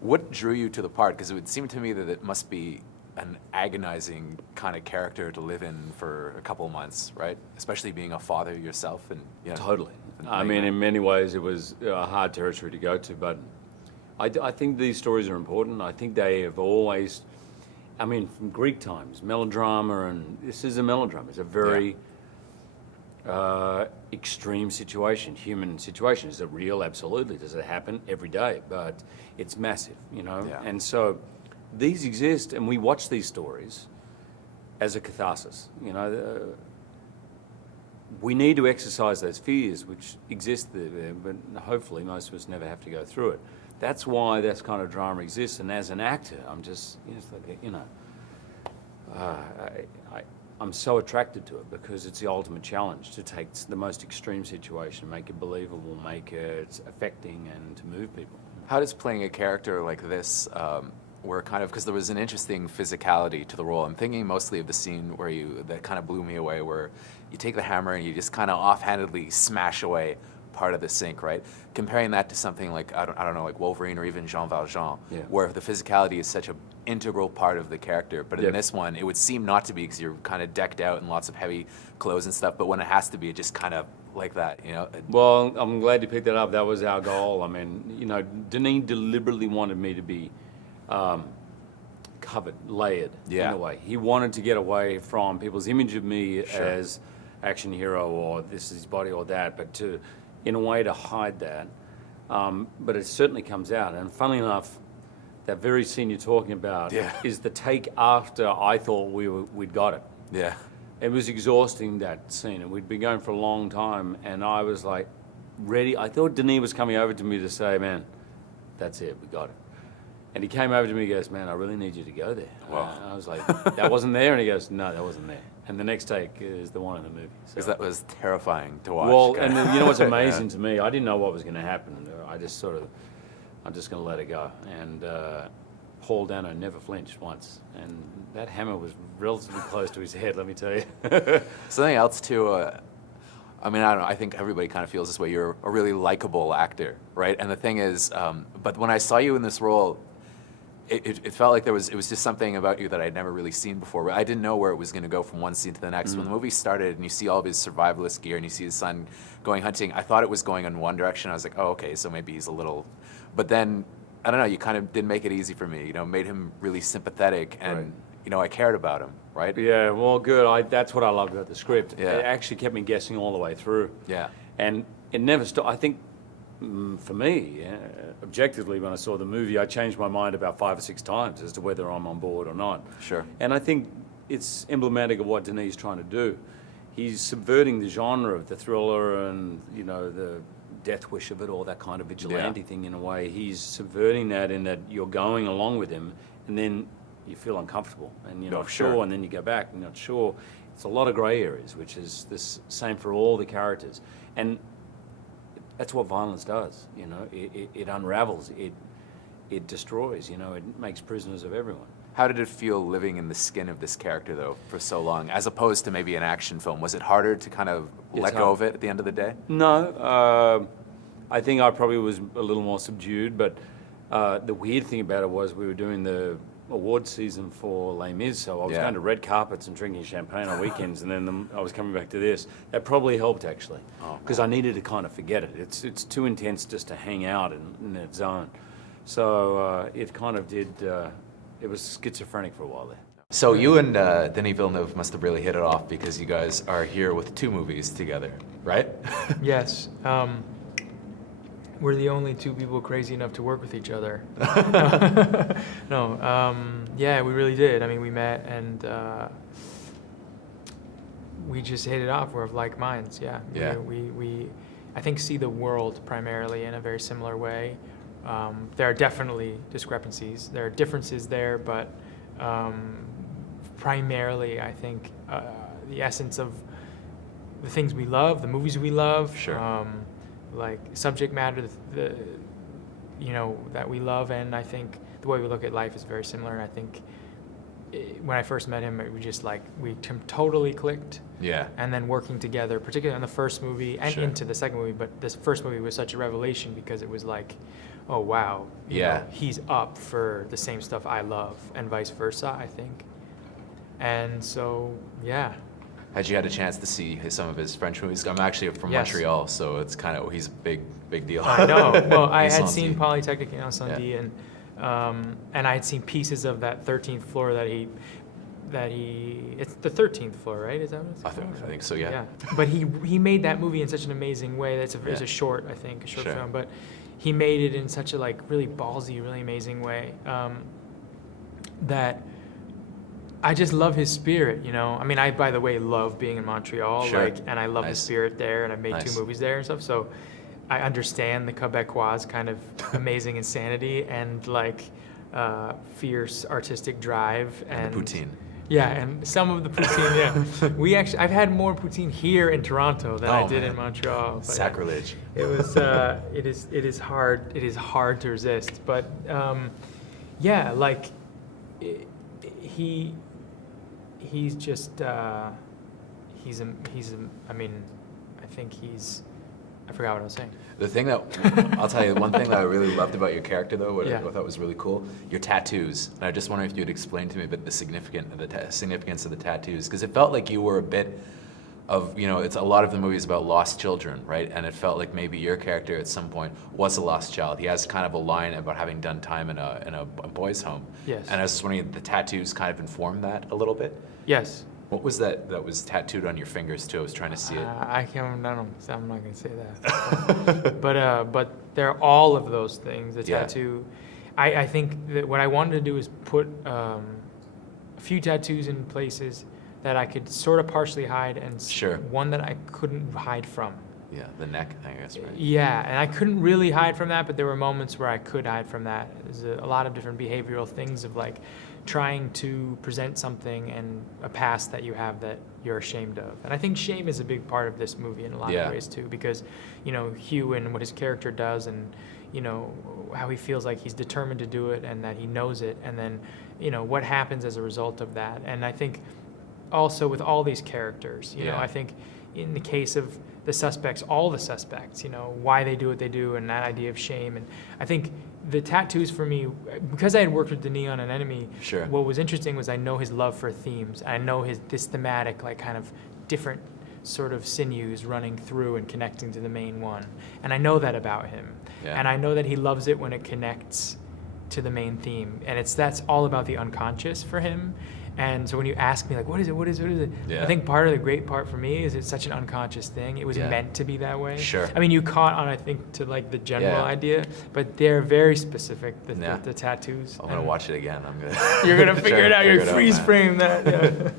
What drew you to the part? Because it would seem to me that it must be an agonizing kind of character to live in for a couple of months, right? Especially being a father yourself, and Totally. I mean, in many ways, it was a hard territory to go to, but I think these stories are important. I think they have always, I mean, from Greek times, melodrama, and this is a melodrama. It's a very extreme situation, human situation. Is it real? Absolutely. Does it happen every day? But it's massive, Yeah. And so these exist, and we watch these stories as a catharsis. We need to exercise those fears which exist there, but hopefully most of us never have to go through it. That's why this kind of drama exists. And as an actor, I'm just, I'm so attracted to it because it's the ultimate challenge to take the most extreme situation, make it believable, make it affecting, and to move people. How does playing a character like this, where kind of, because there was an interesting physicality to the role. I'm thinking mostly of the scene that kind of blew me away, where you take the hammer and you just kind of offhandedly smash away part of the sink, right? Comparing that to something like, I don't know, like Wolverine or even Jean Valjean, where the physicality is such an integral part of the character. But in this one, it would seem not to be, because you're kind of decked out in lots of heavy clothes and stuff, but when it has to be, it just kind of like that, Well, I'm glad you picked that up. That was our goal. I mean, Denis deliberately wanted me to be covered, layered, in a way. He wanted to get away from people's image of me as action hero, or this is his body, or that, but in a way to hide that. But it certainly comes out. And funnily enough, that very scene you're talking about is the take after I thought we'd got it. Yeah. It was exhausting, that scene, and we'd been going for a long time, and I was like ready. I thought Denis was coming over to me to say, man, that's it, we got it. And he came over to me and goes, man, I really need you to go there. Wow. And I was like, that wasn't there? And he goes, no, that wasn't there. And the next take is the one in the movie. Because that was terrifying to watch. Well, and you know what's amazing to me? I didn't know what was going to happen. I just I'm just going to let it go. And Paul Dano never flinched once. And that hammer was relatively close to his head, let me tell you. Something else, too, I don't know, I think everybody kind of feels this way. You're a really likable actor, right? And the thing is, but when I saw you in this role, it felt like it was just something about you that I'd never really seen before. I didn't know where it was going to go from one scene to the next. When the movie started and you see all of his survivalist gear and you see his son going hunting, I thought it was going in one direction. I was like, oh, okay, so maybe he's a little... But then, I don't know, you kind of did make it easy for me, made him really sympathetic, and, I cared about him, right? Yeah, well, good. That's what I loved about the script. Yeah. It actually kept me guessing all the way through. Yeah. And it never stopped. I think, for me, objectively, when I saw the movie, I changed my mind about 5 or 6 times as to whether I'm on board or not. Sure. And I think it's emblematic of what Denis is trying to do. He's subverting the genre of the thriller and, the death wish of it, all that kind of vigilante thing in a way. He's subverting that in that you're going along with him, and then you feel uncomfortable, and you're not sure, and then you go back, and you're not sure. It's a lot of grey areas, which is the same for all the characters. And that's what violence does, It unravels, it destroys, it makes prisoners of everyone. How did it feel living in the skin of this character, though, for so long, as opposed to maybe an action film? Was it harder to kind of let go of it at the end of the day? No, I think I probably was a little more subdued, but the weird thing about it was we were doing the award season for Les Mis, so I was going to red carpets and drinking champagne on weekends, and then I was coming back to this. That probably helped, actually, because I needed to kind of forget it. It's too intense just to hang out in that zone. So it kind of did, it was schizophrenic for a while there. So you and Denis Villeneuve must have really hit it off, because you guys are here with 2 movies together, right? Yes. We're the only 2 people crazy enough to work with each other. No, yeah, we really did. I mean, we met and we just hit it off. We're of like minds, yeah. Yeah. We I think, see the world primarily in a very similar way. There are definitely discrepancies. There are differences there, but primarily, I think, the essence of the things we love, the movies we love, like subject matter, that we love, and I think the way we look at life is very similar. And I think when I first met him, we totally clicked. Yeah. And then working together, particularly in the first movie and Sure. into the second movie. But this first movie was such a revelation because it was like, oh wow, you Yeah. know, he's up for the same stuff I love, and vice versa, I think. And so, yeah. Had you had a chance to see some of his French movies? I'm actually from Yes. Montreal, so it's kind of, he's a big deal. I know. Well, I had Incendies. seen Polytechnic in Incendie, and I had seen pieces of that 13th floor that he. It's the 13th floor, right? Is that what it's I called? think so, yeah. But he made that movie in such an amazing way. It's Yeah. a short, I think, a short Sure. film. But he made it in such a like really ballsy, really amazing way that I just love his spirit. You know, I mean, I by the way love being in Montreal, Sure. like, and I love the Nice. spirit there, and I've made Nice. 2 movies there and stuff. So I understand the Quebecois kind of amazing insanity and like fierce artistic drive And the poutine. Yeah, and some of the poutine. Yeah, I've had more poutine here in Toronto than I Oh, did man. in Montreal. But Sacrilege. it was. It is hard. It is hard to resist. But yeah, like he's just I mean, I think he's. I forgot what I was saying. The thing that, I'll tell you, one thing that I really loved about your character, though, what I Yeah. thought was really cool, your tattoos. And I just wonder if you'd explain to me a bit the significance of the tattoos, because it felt like you were a bit of, you know, it's a lot of the movies about lost children, right? And it felt like maybe your character at some point was a lost child. He has kind of a line about having done time in a boys' home. Yes. And I was just wondering if the tattoos kind of informed that a little bit. Yes. What was that was tattooed on your fingers, too? I was trying to see it. I can't. I don't. I'm not gonna say that. But they're all of those things. The Yeah. tattoo. I think that what I wanted to do is put a few tattoos in places that I could sort of partially hide, and Sure. one that I couldn't hide from. Yeah, the neck, I guess, right? Yeah, and I couldn't really hide from that, but there were moments where I could hide from that. There's a lot of different behavioral things of like trying to present something and a past that you have that you're ashamed of. And I think shame is a big part of this movie in a lot Yeah. of ways too, because, you know, Hugh and what his character does, and, you know, how he feels like he's determined to do it and that he knows it, and then, you know, what happens as a result of that. And I think also with all these characters, you know, Yeah. I think in the case of the suspects, all the suspects, you know, why they do what they do, and that idea of shame. And I think the tattoos for me, because I had worked with Denis on An Enemy, Sure. what was interesting was I know his love for themes. I know this thematic, like kind of different sort of sinews running through and connecting to the main one. And I know that about him. Yeah. And I know that he loves it when it connects to the main theme. And that's all about the unconscious for him. And so when you ask me, like, what is it? Yeah. I think part of the great part for me is it's such an unconscious thing. It was Yeah. meant to be that way. Sure. I mean, you caught on, I think, to like the general Yeah. idea, but they're very specific, Yeah. the tattoos. I'm gonna And watch it again. I'm gonna. You're going to try figure it to out. figure You're it out, freeze man. frame that. Yeah.